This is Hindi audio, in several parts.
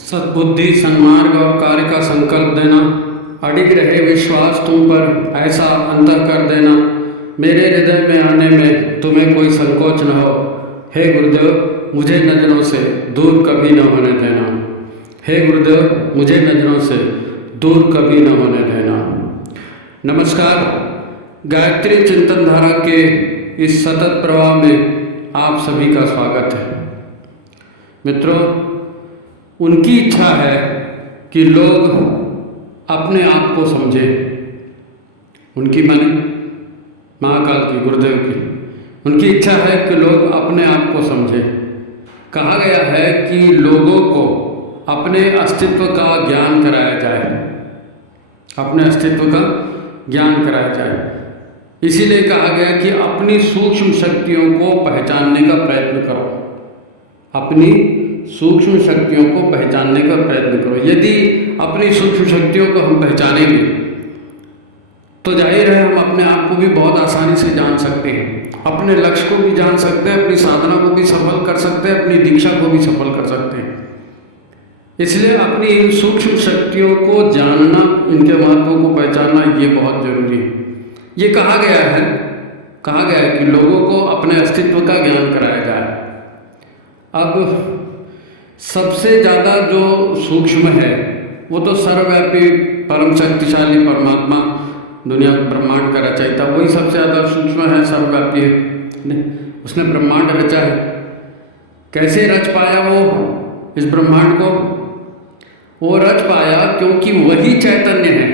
सद्बुद्धि, सन्मार्ग और कार्य का संकल्प देना, अडिग रहे विश्वास तुम पर, ऐसा अंतर कर देना, मेरे हृदय में आने में तुम्हें कोई संकोच न हो। हे गुरुदेव, मुझे नजरों से दूर कभी न होने देना। हे गुरुदेव, मुझे नजरों से दूर कभी न होने देना। नमस्कार, गायत्री चिंतन धारा के इस सतत प्रवाह में आप सभी का स्वागत है। मित्रों, उनकी इच्छा है कि लोग अपने आप को समझें। उनकी माने महाकाल की, गुरुदेव की, उनकी इच्छा है कि लोग अपने आप को समझें। कहा गया है कि लोगों को अपने अस्तित्व का ज्ञान कराया जाए, अपने अस्तित्व का ज्ञान कराया जाए। इसीलिए कहा गया कि अपनी सूक्ष्म शक्तियों को पहचानने का प्रयत्न करो, अपनी सूक्ष्म शक्तियों को पहचानने का प्रयत्न करो। यदि अपनी सूक्ष्म शक्तियों को हम पहचानेंगे तो जाहिर है हम अपने आप को भी बहुत आसानी से जान सकते हैं, अपने लक्ष्य को भी जान सकते हैं, अपनी साधना को भी सफल कर सकते हैं, अपनी दीक्षा को भी सफल कर सकते हैं। इसलिए अपनी इन सूक्ष्म शक्तियों को जानना, इनके महत्व को पहचानना ये बहुत जरूरी है। ये कहा गया है कि लोगों को अपने अस्तित्व का ज्ञान कराया जाए। अब सबसे ज़्यादा जो सूक्ष्म है वो तो सर्वव्यापी परम शक्तिशाली परमात्मा, दुनिया ब्रह्मांड का रचयिता, वही सबसे ज़्यादा सूक्ष्म है, सर्वव्यापी है। उसने ब्रह्मांड रचा है। कैसे रच पाया वो इस ब्रह्मांड को? वो रच पाया क्योंकि वही चैतन्य है,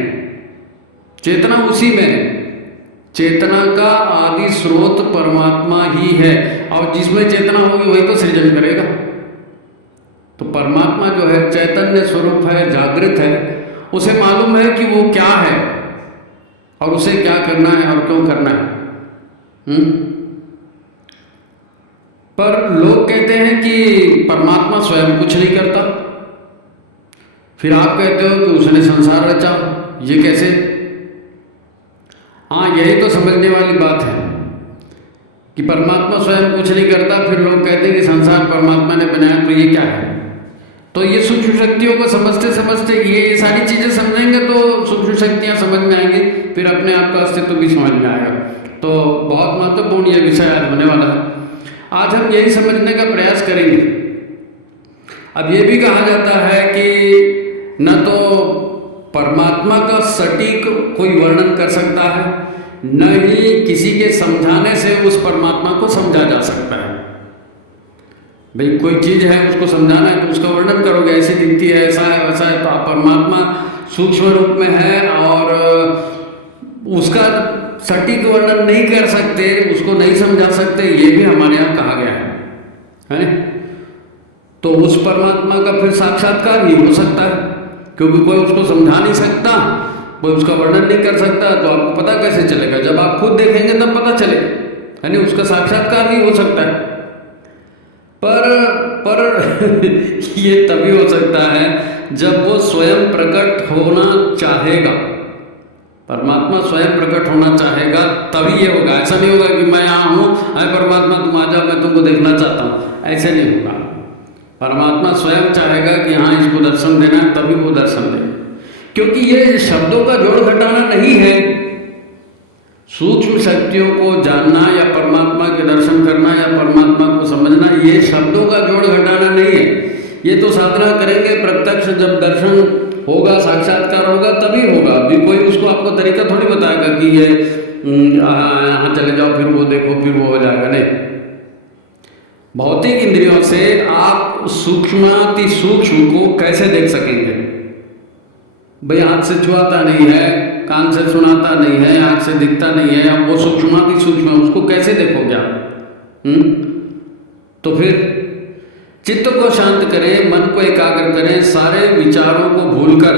चेतना उसी में है। चेतना का आदि स्रोत परमात्मा ही है, और जिसमें चेतना होगी वही तो सृजन करेगा। तो परमात्मा जो है चैतन्य स्वरूप है, जागृत है, उसे मालूम है कि वो क्या है और उसे क्या करना है और क्यों करना है। पर लोग कहते हैं कि परमात्मा स्वयं कुछ नहीं करता। फिर आप कहते हो कि उसने संसार रचा, ये कैसे? हाँ, यही तो समझने वाली बात है कि परमात्मा स्वयं कुछ नहीं करता, फिर लोग कहते हैं कि संसार परमात्मा ने बनाया, तो ये क्या है? तो ये सूक्ष्म शक्तियों को समझते समझते ये सारी चीज़ें समझेंगे तो सूक्ष्म शक्तियाँ समझ में आएंगी, फिर अपने आप का अस्तित्व भी समझ में आएगा। तो बहुत महत्वपूर्ण ये विषय आज होने वाला है। आज हम यही समझने का प्रयास करेंगे। अब ये भी कहा जाता है कि न तो परमात्मा का सटीक कोई वर्णन कर सकता है, न ही किसी के समझाने से उस परमात्मा को समझा जा सकता है। भाई कोई चीज़ है, उसको समझाना है तो उसका वर्णन करोगे, ऐसी दिखती है, ऐसा है, वैसा है। तो परमात्मा सूक्ष्म रूप में है और उसका सटीक वर्णन नहीं कर सकते, उसको नहीं समझा सकते, ये भी हमारे यहाँ कहा गया है। तो उस परमात्मा का फिर साक्षात्कार ही हो सकता है, क्योंकि कोई उसको समझा नहीं सकता, कोई उसका वर्णन नहीं कर सकता, तो आपको पता कैसे चलेगा? जब आप खुद देखेंगे तब पता चलेगा, है ना? उसका साक्षात्कार ही हो सकता है। पर ये तभी हो सकता है जब वो स्वयं प्रकट होना चाहेगा। परमात्मा स्वयं प्रकट होना चाहेगा तभी ये होगा। ऐसा नहीं होगा कि मैं यहाँ हूँ, अरे परमात्मा तुम आ जाओ, मैं तुमको देखना चाहता हूँ, ऐसे नहीं होगा। परमात्मा स्वयं चाहेगा कि हाँ इसको दर्शन देना है, तभी वो दर्शन दे। क्योंकि ये शब्दों का जोड़ घटाना नहीं है। सूक्ष्म शक्तियों को जानना या परमात्मा के दर्शन करना या परमात्मा को समझना, ये शब्दों का जोड़ घटाना नहीं है। ये तो साधना करेंगे, प्रत्यक्ष जब दर्शन होगा, साक्षात्कार होगा, तभी होगा। अभी कोई उसको आपको तरीका थोड़ी बताएगा कि ये यहाँ चले जाओ, फिर वो देखो, फिर वो हो जाएगा। नहीं, भौतिक इंद्रियों से आप सूक्ष्माति सूक्ष्म को कैसे देख सकेंगे? भाई हाथ से छुआता नहीं है, कान से सुनाता नहीं है, आँख से दिखता नहीं है, अब वो सूक्ष्माति सूक्ष्म है, उसको कैसे देखोगे आप? तो फिर चित्त को शांत करें, मन को एकाग्र करें, सारे विचारों को भूलकर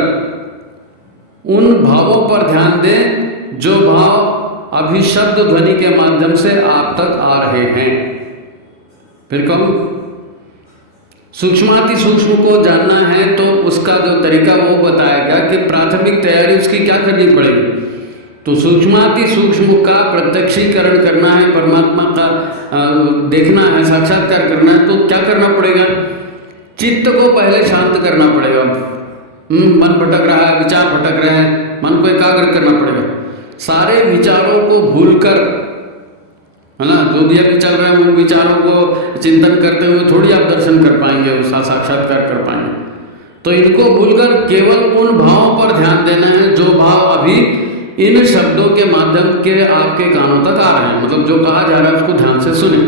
उन भावों पर ध्यान दें जो भाव अभी शब्द ध्वनि के माध्यम से आप तक आ रहे हैं। फिर कहूँ, सूक्ष्माति सूक्ष्म को जानना है तो उसका जो तरीका वो बताएगा कि प्राथमिक तैयारी उसकी क्या करनी पड़ेगी। तो सूक्ष्माति सूक्ष्म का प्रत्यक्षीकरण करना है, परमात्मा का देखना है, साक्षात्कार करना है, तो क्या करना पड़ेगा? चित्त को पहले शांत करना पड़ेगा। मन भटक रहा है, विचार भटक रहे हैं, मन को एकाग्र करना पड़ेगा। सारे विचारों को भूलकर, है ना, जो भी अभी चल रहे हैं उन विचारों को चिंतन करते हुए थोड़ी आप दर्शन कर पाएंगे, उसका साक्षात्कार कर पाएंगे। तो इनको भूलकर केवल उन भावों पर ध्यान देना है जो भाव अभी इन शब्दों के माध्यम के आपके कानों तक आ रहे हैं, मतलब जो कहा जा रहा है उसको ध्यान से सुने।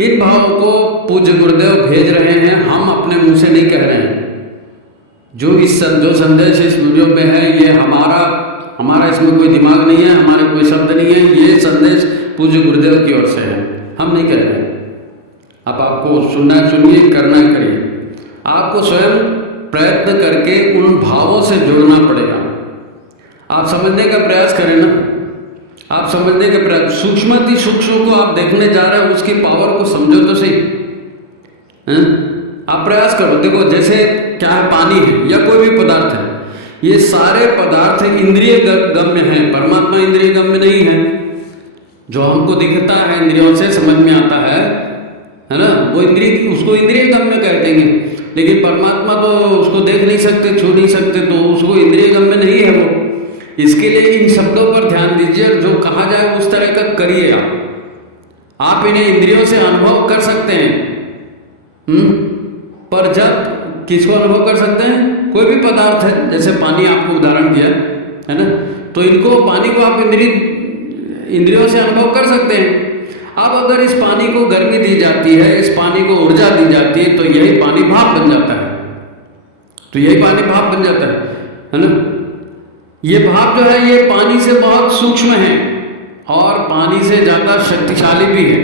इन भावों को पूज्य गुरुदेव भेज रहे हैं, हम अपने मुंह से नहीं कह रहे हैं। जो संदेश इस वीडियो में है ये हमारा इसमें कोई दिमाग नहीं है, हमारे कोई शब्द नहीं है, ये संदेश पूज्य गुरुदेव की ओर से है, हम नहीं कह रहे। अब आपको सुनना है सुनिए, करना है करिए। आपको स्वयं प्रयत्न करके उन भावों से जुड़ना पड़ेगा। आप समझने का प्रयास करें ना, आप समझने के प्रयास, सूक्ष्म सूक्ष्म को आप देखने जा रहे हैं, उसकी पावर को समझो तो सही हैं? आप प्रयास करो। देखो जैसे क्या है, पानी है या कोई भी पदार्थ है, ये सारे पदार्थ इंद्रिय गम्य हैं, परमात्मा इंद्रिय गम्य नहीं है। जो हमको दिखता है इंद्रियों से समझ में आता है ना, वो इंद्रिय, उसको इंद्रिय गम्य कहते हैं। लेकिन परमात्मा तो उसको देख नहीं सकते, छू नहीं सकते, तो उसको इंद्रिय गम्य नहीं है वो। इसके लिए इन शब्दों पर ध्यान दीजिए, जो कहा जाए उस तरह का करिए। आप इन्हें इंद्रियों से अनुभव कर सकते हैं, पर जब किसको अनुभव कर सकते हैं? कोई भी पदार्थ है, जैसे पानी आपको उदाहरण दिया है ना, तो इनको, पानी को आप इंद्रियों से अनुभव कर सकते हैं। अब अगर इस पानी को गर्मी दी जाती है, इस पानी को ऊर्जा दी जाती है, तो यही पानी भाप बन जाता है, तो यही पानी भाप बन जाता है ना। ये भाप जो है ये पानी से बहुत सूक्ष्म है और पानी से ज़्यादा शक्तिशाली भी है।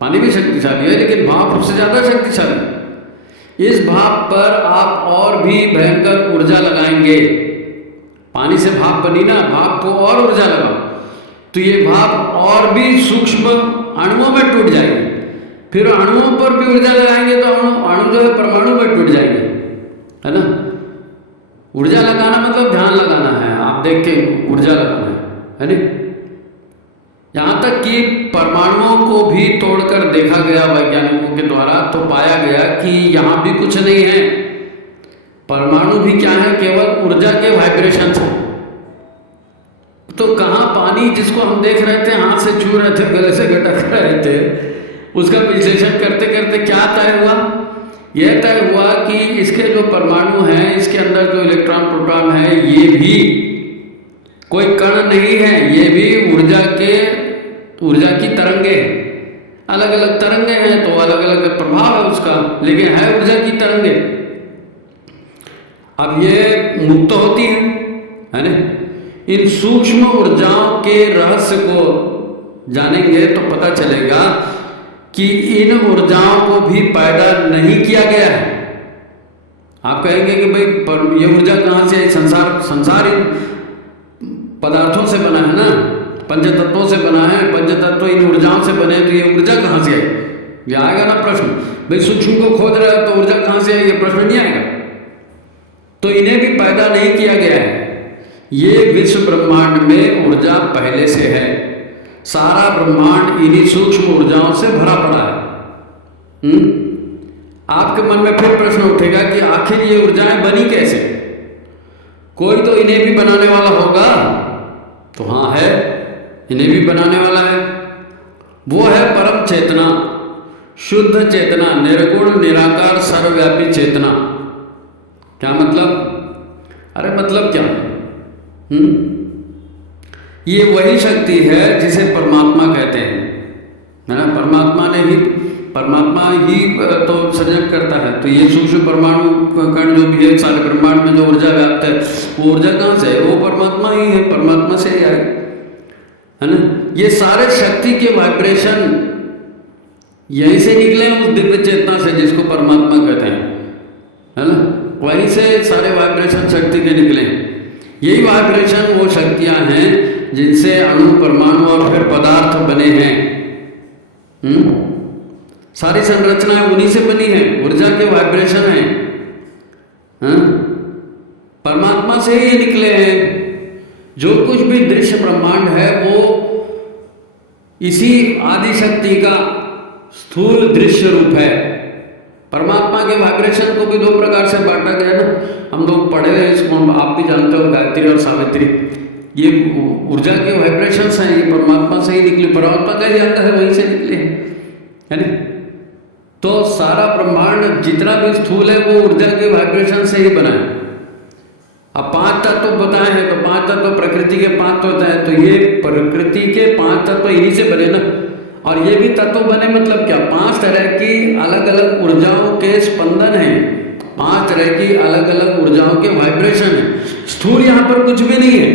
पानी भी शक्तिशाली है, लेकिन भाप उससे ज़्यादा शक्तिशाली। इस भाप पर आप और भी भयंकर ऊर्जा लगाएंगे। पानी से भाप बनी ना, भाप को और ऊर्जा लगाओ तो ये भाप और भी सूक्ष्म अणुओं में टूट जाएगी। फिर अणुओं पर भी ऊर्जा लगाएंगे तो अणु जो है परमाणु में टूट जाएंगे, है ना। ऊर्जा लगाना मतलब ध्यान लगाना है, आप देख के ऊर्जा लगाना है ना। यहाँ तक कि परमाणुओं को भी तोड़कर देखा गया वैज्ञानिकों के द्वारा, तो पाया गया कि यहाँ भी कुछ नहीं है। परमाणु भी क्या है? केवल ऊर्जा के वाइब्रेशन है। तो कहाँ पानी जिसको हम देख रहे थे, हाथ से छू रहे थे, गले से गटक रहे थे, उसका विश्लेषण करते करते क्या तय हुआ? यह तय हुआ कि इसके जो परमाणु हैं, इसके अंदर जो इलेक्ट्रॉन प्रोटॉन है, ये भी कोई कण नहीं है, ये भी ऊर्जा की तरंगे। अलग अलग तरंगे हैं तो अलग अलग प्रभाव है उसका, लेकिन है ऊर्जा की तरंगे। अब ये मुक्त होती है ना। इन सूक्ष्म ऊर्जाओं के रहस्य को जानेंगे तो पता चलेगा कि इन ऊर्जाओं को भी पैदा नहीं किया गया है। आप कहेंगे कि भाई ये ऊर्जा कहाँ से आई? संसार इन पदार्थों से बना है ना, पंचतत्वों से बना है, पंचतत्व इन ऊर्जाओं से बने, तो ये ऊर्जा कहाँ से आई? ये आएगा ना प्रश्न। भाई सूक्ष्म को खोज रहे हो तो ऊर्जा कहाँ से आई? ये प्रश्न नहीं आएगा। तो इन्हें भी पैदा नहीं किया गया है। ये विश्व ब्रह्मांड में ऊर्जा पहले से है। सारा ब्रह्मांड इन्हीं सूक्ष्म ऊर्जाओं से भरा पड़ा है। आपके मन में फिर प्रश्न उठेगा कि आखिर ये ऊर्जाएं बनी कैसे? कोई तो इन्हें भी बनाने वाला होगा। तो हाँ है, इन्हें भी बनाने वाला है। वो है परम चेतना, शुद्ध चेतना, निर्गुण निराकार सर्वव्यापी चेतना। क्या मतलब? अरे मतलब क्या? ये वही शक्ति है जिसे परमात्मा कहते हैं, है ना। परमात्मा ही तो सृजन करता है। तो ये सूक्ष्म परमाणु कण जो भी है, सारे ब्रह्मांड में जो ऊर्जा व्याप्त है, वो ऊर्जा कहाँ से है? वो परमात्मा ही है, परमात्मा से ही आए, है ना। ये सारे शक्ति के वाइब्रेशन यहीं से निकले, उस दिव्य चेतना से जिसको परमात्मा कहते हैं, है ना। वहीं से सारे वाइब्रेशन शक्ति के निकले। यही वाइब्रेशन वो शक्तियां हैं जिनसे अणु, परमाणु और फिर पदार्थ बने हैं। सारी संरचनाएं उन्हीं से बनी है, ऊर्जा के वाइब्रेशन है, परमात्मा से ही निकले हैं। जो कुछ भी दृश्य ब्रह्मांड है वो इसी आदि शक्ति का स्थूल दृश्य रूप है। परमात्मा के वाइब्रेशन को भी दो प्रकार से बांटा गया ना, हम लोग पढ़े हैं इसको, आप भी जानते हो, गायत्री और सावित्री, ये ऊर्जा के वाइब्रेशंस हैं, ये परमात्मा से ही निकले, परमात्मा का ही अंदर है, वहीं से निकले, है ना। तो सारा ब्रह्मांड जितना भी स्थूल है वो ऊर्जा के वाइब्रेशन से ही बना है। अब 5 तत्व बताए हैं, तो 5 तत्व प्रकृति के 5 तत्व हैं, तो ये प्रकृति के 5 तत्व इन्हीं से बने ना। और ये भी तत्व बने मतलब क्या, 5 तरह की अलग अलग ऊर्जाओं के स्पंदन हैं, 5 तरह की अलग अलग ऊर्जाओं के वाइब्रेशन है। स्थूल यहाँ पर कुछ भी नहीं है,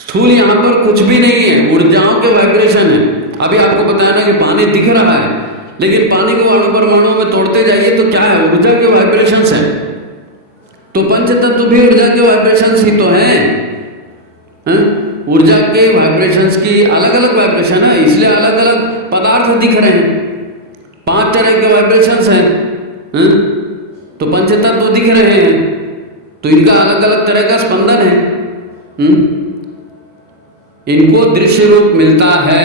स्थूल यहाँ पर कुछ भी नहीं है, ऊर्जाओं के वाइब्रेशन है। अभी आपको बताया ना कि पानी दिख रहा है, लेकिन पानी को अणु परमाणु में तोड़ते जाइए तो क्या है, ऊर्जा के वाइब्रेशंस है। तो पंच तत्व भी ऊर्जा के वाइब्रेशंस ही तो हैं, ऊर्जा के वाइब्रेशंस की अलग अलग वाइब्रेशन है, इसलिए अलग अलग पदार्थ दिख रहे हैं। 5 तरह के वाइब्रेशंस हैं, तो पंच तत्व दिख रहे हैं, तो इनका अलग अलग तरह का स्पंदन है। इनको दृश्य रूप मिलता है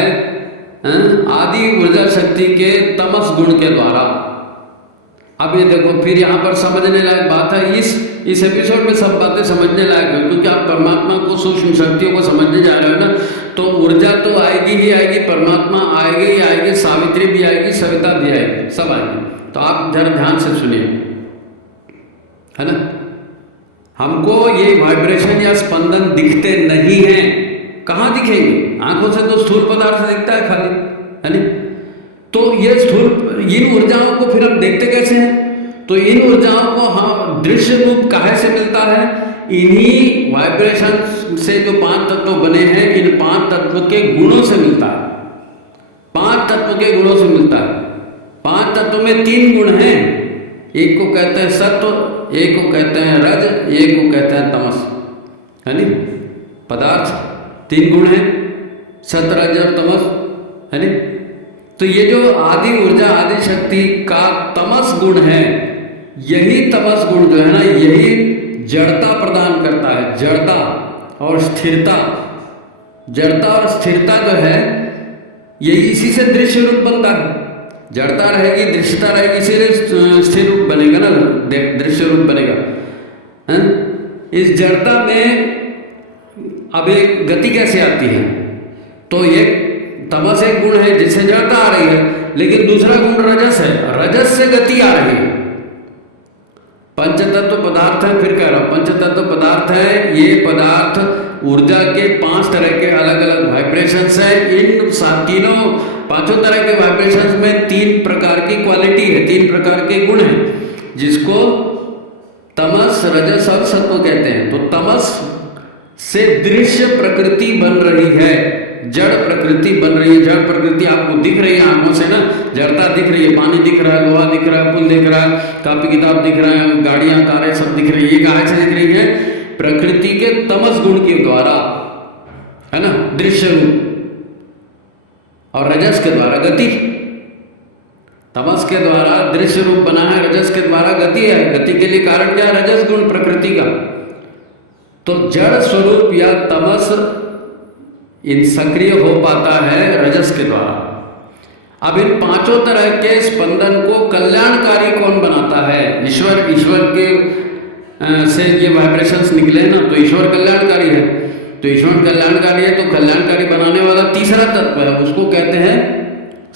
आदि ऊर्जा शक्ति के तमस गुण के द्वारा। अब ये देखो, फिर यहाँ पर समझने लायक बात है, इस एपिसोड में सब बातें समझने लायक है, क्योंकि आप परमात्मा को, सूक्ष्म शक्तियों को समझने जा रहे हो ना, तो ऊर्जा तो आएगी ही आएगी, परमात्मा आएगी ही आएगी, सावित्री भी आएगी, सविता भी आएगी, सब आएगी। तो आप जरा ध्यान से सुनिए, है ना। हमको ये वाइब्रेशन या स्पंदन दिखते नहीं है, कहाँ दिखेंगे, आंखों से तो स्थूल पदार्थ दिखता है खाली, है ना। तो ये स्थूल, इन ऊर्जाओं को फिर हम देखते कैसे हैं, तो इन ऊर्जाओं को हम दृश्य रूप काहे से मिलता है, इन्हीं वाइब्रेशन से जो 5 तत्व बने हैं, इन 5 तत्व के गुणों से मिलता है, 5 तत्व के गुणों से मिलता है। 5 तत्व में 3 गुण हैं, एक को कहते हैं सत्व, एक को कहते हैं रज, एक को कहते हैं तमस, है नी। पदार्थ 3 गुण हैं, सत्व, रज और तमस, है नी। तो ये जो आदि ऊर्जा, आदि शक्ति का तमस गुण है, यही तमस गुण जो है ना, यही जड़ता प्रदान करता है, जड़ता और स्थिरता। जड़ता और स्थिरता जो है, यही इसी से दृश्य रूप बनता है। जड़ता रहेगी, दृश्यता रहेगी, इसीलिए स्थिर रूप बनेगा ना, दृश्य रूप बनेगा, है? इस जड़ता में अब एक गति कैसे आती है, तो एक तमस एक गुण है जिससे जड़ता आ रही है, लेकिन दूसरा गुण रजस है, रजस से गति आ रही है। पंचतत्व पदार्थ है, फिर कह रहा हूं पंचतत्व पदार्थ है, ये पदार्थ ऊर्जा के 5 तरह के अलग अलग वाइब्रेशंस है। इन तीनों 5 तरह के वाइब्रेशंस में 3 प्रकार की क्वालिटी है, 3 प्रकार के गुण हैं, जिसको तमस, रजस और सत्व कहते हैं। तो तमस से दृश्य प्रकृति बन रही है, जड़ प्रकृति बन रही है। जड़ प्रकृति आपको दिख रही है आंखों से ना, जड़ता दिख रही है, पानी दिख रहा है, लोहा दिख रहा है, पुल दिख रहा है, कापी किताब दिख रहा है, गाड़ियां कारें सब दिख रही है। ये कहाँ से दिख रही है, प्रकृति के तमस गुण के द्वारा, है ना, दृश्य रूप, और रजस के द्वारा गति। तमस के द्वारा दृश्य रूप बना है, रजस के द्वारा गति है। गति के लिए कारण क्या है, रजस गुण प्रकृति का। तो जड़ स्वरूप या तमस इन सक्रिय हो पाता है रजस के द्वारा। अब इन 5 तरह के स्पंदन को कल्याणकारी कौन बनाता है, ईश्वर। ईश्वर के से ये वाइब्रेशंस निकले ना, तो ईश्वर कल्याणकारी है। तो ईश्वर कल्याणकारी है, तो कल्याणकारी बनाने वाला तीसरा तत्व है, उसको कहते हैं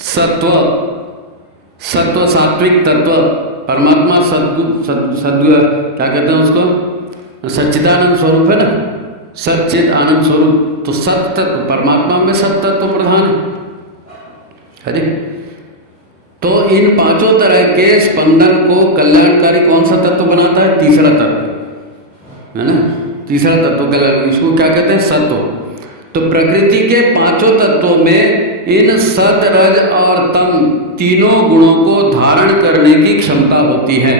सत्व। सत्व सात्विक तत्व, परमात्मा सद्गु क्या कहते हैं उसको, सच्चिदानंद स्वरूप है ना, सच्चिद आनंद स्वरूप। तो सत्य परमात्मा में सत्य तो प्रधान है नी। तो इन 5 तरह के स्पंदन को कल्याणकारी कौन सा तत्व बनाता है, तीसरा तत्व, है ना, तीसरा तत्व कल्याण, इसको क्या कहते हैं, सत्व। तो प्रकृति के 5 तत्वों में इन सत, रज और तम तीनों गुणों को धारण करने की क्षमता होती है।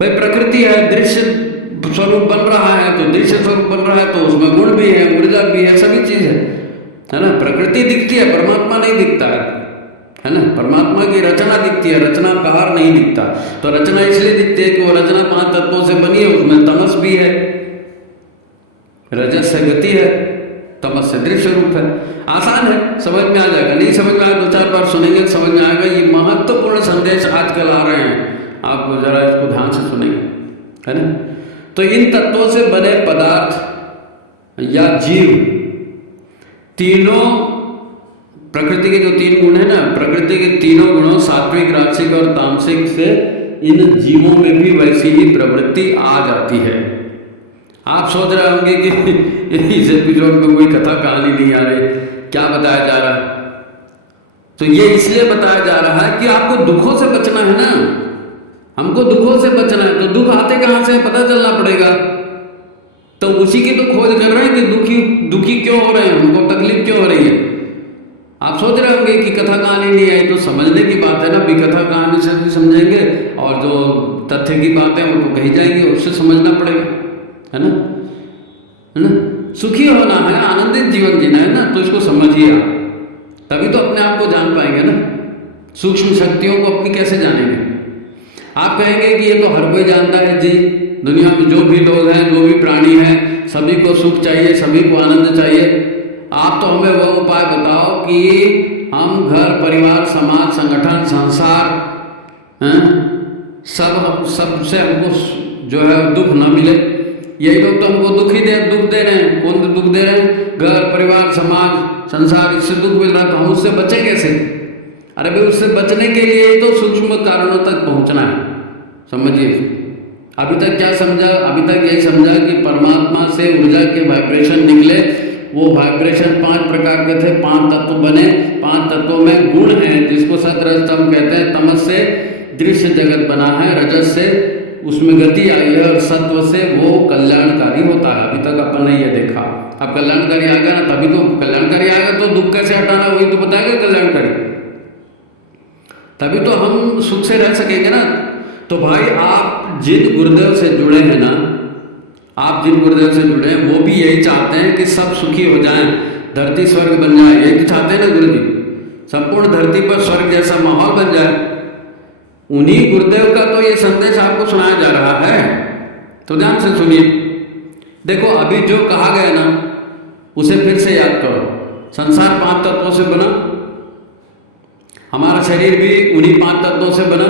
भाई प्रकृति है, दृश्य स्वरूप बन रहा है, तो दृश्य स्वरूप बन रहा है, तो उसमें गुण भी है, ऊर्जा भी है, सभी चीज है ना। प्रकृति दिखती है, परमात्मा नहीं दिखता है ना। परमात्मा की रचना दिखती है, रचनाकार नहीं दिखता। तो रचना इसलिए दिखती है कि वो रचना 5 तत्वों से बनी है, उसमें तमस भी है, रजस से गति है, तमस से दृश्य रूप है। आसान है, समझ में आ जाएगा। नहीं समझ में आया 2-4 बार सुनेंगे तो समझ में आएगा। ये महत्वपूर्ण संदेश आजकल आ रहे हैं, आप जरा इसको ध्यान से सुनेंगे, है ना। तो इन तत्वों से बने पदार्थ या जीव, तीनों प्रकृति के जो 3 गुण है ना, प्रकृति के तीनों गुणों सात्विक, राजसिक और तामसिक से इन जीवों में भी वैसी ही प्रवृत्ति आ जाती है। आप सोच रहे होंगे कि इस एपिसोड में कोई कथा कहानी नहीं आ रही, क्या बताया जा रहा है। तो ये इसलिए बताया जा रहा है कि आपको दुखों से बचना है ना, हमको दुखों से बचना है। तो दुख आते कहाँ से पता चलना पड़ेगा। तो उसी की तो खोज कर रहे हैं कि दुखी क्यों हो रहे हैं, हमको तकलीफ क्यों हो रही है। आप सोच रहे होंगे कि कथा कहानी नहीं आई, तो समझने की बात है ना, भी कथा कहानी से भी समझेंगे और जो तथ्य की बात है वो तो कही जाएंगी, उससे समझना पड़ेगा, है ना, है ना। सुखी होना है, आनंदित जीवन जीना है ना, तो इसको समझिए आप, तभी तो अपने आप को जान पाएंगे ना। सूक्ष्म शक्तियों को अपनी कैसे जानेंगे। आप कहेंगे कि ये तो हर कोई जानता है जी, दुनिया में जो भी लोग हैं, जो भी प्राणी हैं, सभी को सुख चाहिए, सभी को आनंद चाहिए। आप तो हमें वो उपाय बताओ कि हम घर परिवार समाज संगठन संसार सबसे हमको जो है दुख न मिले। यही लोग तो हमको दुख दे रहे हैं। कौन दुख दे रहे हैं? घर परिवार समाज संसार, इससे दुख मिल रहा है, तो हम उससे बचें कैसे? अरे भाई, उससे बचने के लिए तो सूक्ष्म कारणों तक पहुंचना है। समझिए, अभी तक क्या समझा? अभी तक यही समझा कि परमात्मा से ऊर्जा के वाइब्रेशन निकले, वो वाइब्रेशन 5 प्रकार के थे, 5 तत्व बने। 5 तत्वों में गुण हैं, जिसको सतरज तम कहते हैं। तमस से दृश्य जगत बना है, रजस से उसमें गति आई है, और सत्व से वो कल्याणकारी होता है। अभी तक अपन ने ये देखा। अब कल्याणकारी आ गया ना, तभी तो कल्याणकारी आएगा, तो दुख कैसे हटाना वही तो बताएगा कल्याणकारी, तभी तो हम सुख से रह सकेंगे ना। तो भाई, आप जिन गुरुदेव से जुड़े हैं ना, आप जिन गुरुदेव से जुड़े हैं, वो भी यही चाहते हैं कि सब सुखी हो जाएं, धरती स्वर्ग बन जाए। यही तो चाहते हैं ना गुरु जी, संपूर्ण धरती पर स्वर्ग जैसा माहौल बन जाए। उन्हीं गुरुदेव का तो ये संदेश आपको सुनाया जा रहा है, तो ध्यान से सुनिए। देखो, अभी जो कहा गया ना, उसे फिर से याद करो। संसार 5 तत्वों से बना, हमारा शरीर भी उन्हीं 5 तत्वों से बना,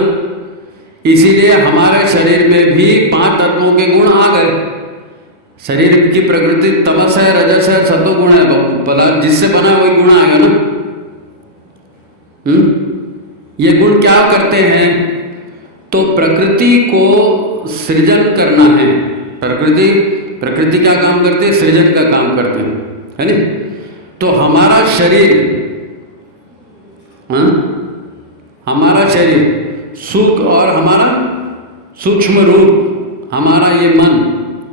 इसीलिए हमारे शरीर में भी 5 तत्वों के गुण आ गए। शरीर की प्रकृति तमस है, रजस है, सत्वगुण है, पदार्थ जिससे बना वही गुण आएगा ना। ये गुण क्या करते हैं? तो प्रकृति को सृजन करना है। प्रकृति क्या काम करती है? सृजन का काम करती है ना। तो हमारा शरीर सुख और हमारा सूक्ष्म रूप, हमारा ये मन,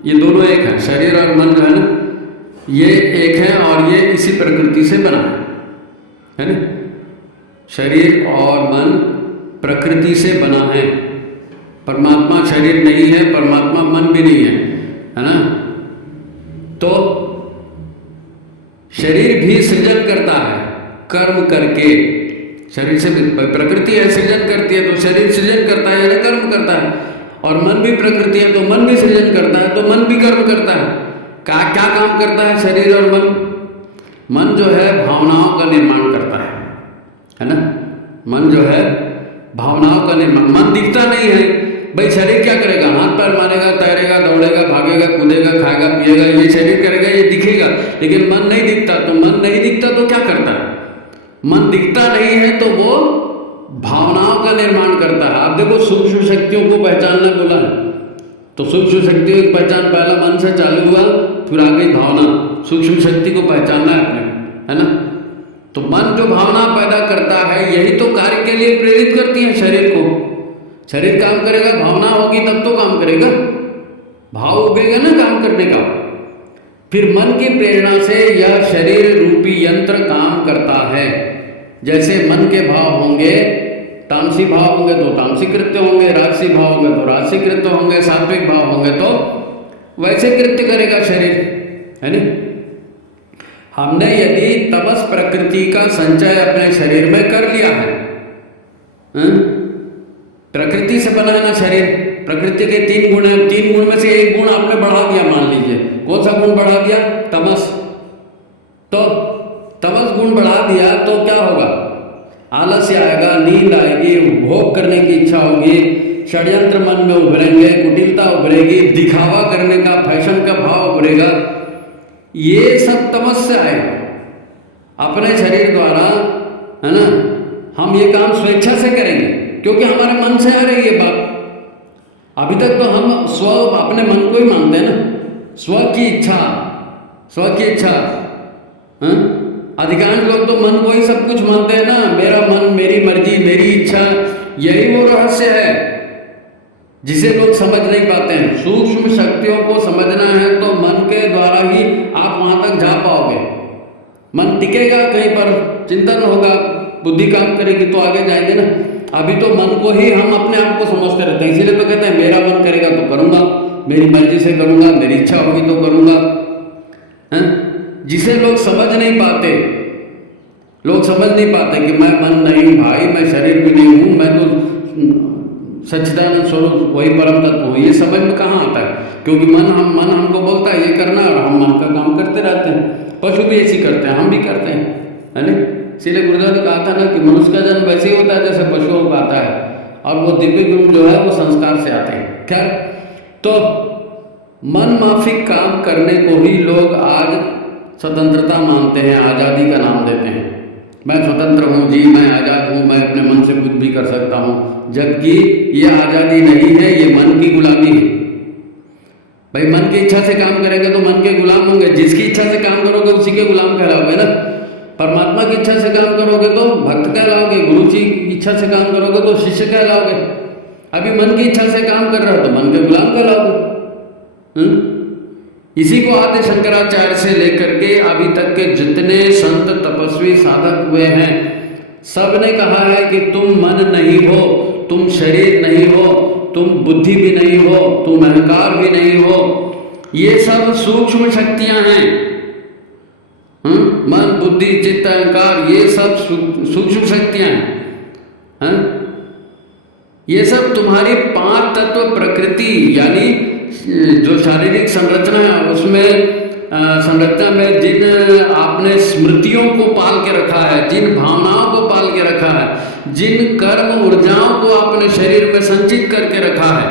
ये दोनों एक है। शरीर और मन जो है ना, ये एक है, और ये इसी प्रकृति से बना है ना। शरीर और मन प्रकृति से बना है। परमात्मा शरीर नहीं है, परमात्मा मन भी नहीं है ना। तो शरीर भी सृजन करता है कर्म करके। शरीर से प्रकृति है, सृजन करती है, तो शरीर सृजन करता है यानी कर्म करता है। और मन भी प्रकृति है, तो मन भी सृजन करता है, तो मन भी कर्म करता है। क्या काम करता है शरीर और मन? मन जो है भावनाओं का निर्माण करता है ना। मन जो है भावनाओं का निर्माण। मन दिखता नहीं है भाई। शरीर क्या करेगा? हाथ पैर मारेगा, तैरेगा, दौड़ेगा, भागेगा, कूदेगा, खाएगा, पिएगा, ये शरीर करेगा, ये दिखेगा। लेकिन मन नहीं दिखता। तो मन नहीं दिखता तो क्या करता है? मन दिखता नहीं है तो वो भावनाओं का निर्माण करता है। आप देखो, सूक्ष्म शक्तियों को पहचानना बोला है, तो सूक्ष्म शक्तियों की पहचान पहला मन से चालू हुआ, फिर आ गई भावना। सूक्ष्म शक्ति को पहचानना है अपने, है ना। तो मन जो भावना पैदा करता है, यही तो कार्य के लिए प्रेरित करती है शरीर को। शरीर काम करेगा, भावना होगी तब तो काम करेगा, भाव उगेगा ना काम करने का। फिर मन की प्रेरणा से यह शरीर रूपी यंत्र काम करता है। जैसे मन के भाव होंगे, तामसी भाव होंगे तो तामसिक कृत्य होंगे, राजसी भाव होंगे तो राजसिक कृत्य होंगे, सात्विक भाव होंगे तो वैसे कृत्य करेगा शरीर, है ना। हमने यदि तमस प्रकृति का संचय अपने शरीर में कर लिया है, प्रकृति से बना है ना शरीर, प्रकृति के 3 गुण हैं, 3 गुण में से एक गुण आपने बढ़ा दिया, मान लीजिए। कौन सा गुण बढ़ा दिया? तमस। गुण बढ़ा दिया तो क्या होगा? आलस्य आएगा, नींद आएगी, भोग करने की इच्छा होगी, षड्यंत्र मन में उभरेंगे, कुटिलता उभरेगी, दिखावा करने का, फैशन का भाव उभरेगा। ये सब तमस से आएगा। अपने शरीर द्वारा, है ना, हम ये काम स्वेच्छा से करेंगे क्योंकि हमारे मन से आ रही है बात। अभी तक तो हम स्व अपने मन को ही मानते हैं ना, स्व की इच्छा, स्व की इच्छा। अधिकांश लोग तो मन को ही सब कुछ मानते हैं ना, मेरा मन, मेरी मर्जी, मेरी इच्छा। यही वो रहस्य है जिसे लोग समझ नहीं पाते हैं। सूक्ष्म शक्तियों को समझना है तो मन के द्वारा ही आप वहां तक जा पाओगे। मन टिकेगा कहीं पर, चिंतन होगा, बुद्धि काम करेगी तो आगे जाएंगे ना। अभी तो मन को ही हम अपने आप को समझते रहते हैं, इसीलिए तो कहते हैं मेरा मन करेगा तो करूंगा, मेरी मर्जी से करूंगा, मेरी इच्छा होगी तो करूंगा। जिसे लोग समझ नहीं पाते, लोग समझ नहीं पाते कि मैं मन नहीं हूं भाई, मैं शरीर भी नहीं हूं, मैं तो सच्चिदानंद स्वरूप वही परम तत्व हूँ। ये समझ में कहाँ आता है? क्योंकि मन हमको बोलता है ये करना और हम मन का काम करते रहते हैं। पशु भी ऐसी करते हैं, हम भी करते हैं, है ना। इसीलिए गुरुदेव ने कहा था ना कि मनुष्य का जन्म वैसे ही होता है जैसे पशुओं का आता है, और वो दिव्य गुण जो है वो संस्कार से आते हैं। खैर, तो मन माफिक काम करने को ही लोग आज स्वतंत्रता मानते हैं, आज़ादी का नाम देते हैं। मैं स्वतंत्र हूँ जी, मैं आज़ाद हूँ, मैं अपने मन से कुछ भी कर सकता हूँ, जबकि ये आज़ादी नहीं है, ये मन की गुलामी है। भाई मन की इच्छा से काम करेंगे तो मन के गुलाम होंगे, जिसकी इच्छा से काम करोगे उसी के गुलाम कहलाओगे ना। परमात्मा की इच्छा से काम करोगे तो भक्त कहलाओगे, गुरु जी की इच्छा से काम करोगे तो शिष्य कहलाओगे। अभी मन की इच्छा से काम कर रहे हो तो मन के गुलाम कहलाओगे। इसी को आदि शंकराचार्य से लेकर के अभी तक के जितने संत तपस्वी साधक हुए हैं, सब ने कहा है कि तुम मन नहीं हो, तुम शरीर नहीं हो, तुम बुद्धि भी नहीं हो, तुम अहंकार भी नहीं हो। ये सब सूक्ष्म शक्तियां हैं। मन, बुद्धि, चित्त, अहंकार, ये सब सूक्ष्म शक्तियां हैं। ये सब तुम्हारी 5 तत्व प्रकृति, यानी जो शारीरिक संरचना है उसमें, संरचना में जिन आपने स्मृतियों को पाल के रखा है, जिन भावनाओं को पाल के रखा है, जिन कर्म ऊर्जाओं को आपने शरीर में संचित करके रखा है,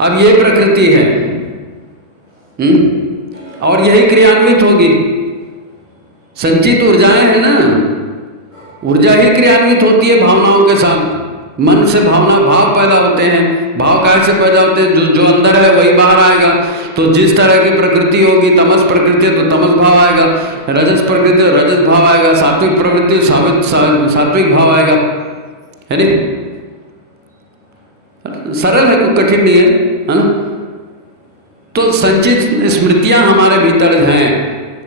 अब ये प्रकृति है। और यही क्रियान्वित होगी। संचित ऊर्जाएं है ना, ऊर्जा ही क्रियान्वित होती है भावनाओं के साथ। मन से भावना, भाव पैदा होते हैं। भाव कैसे पैदा होते हैं? जो अंदर है वही बाहर आएगा। तो जिस तरह की प्रकृति होगी, तमस प्रकृति तो तमस भाव आएगा, रजस प्रकृति तो रजस भाव आएगा, सात्विक प्रवृत्ति सात्विक भाव आएगा। है नहीं? सरल है, कोई कठिन नहीं है ना। तो संचित स्मृतियां हमारे भीतर हैं,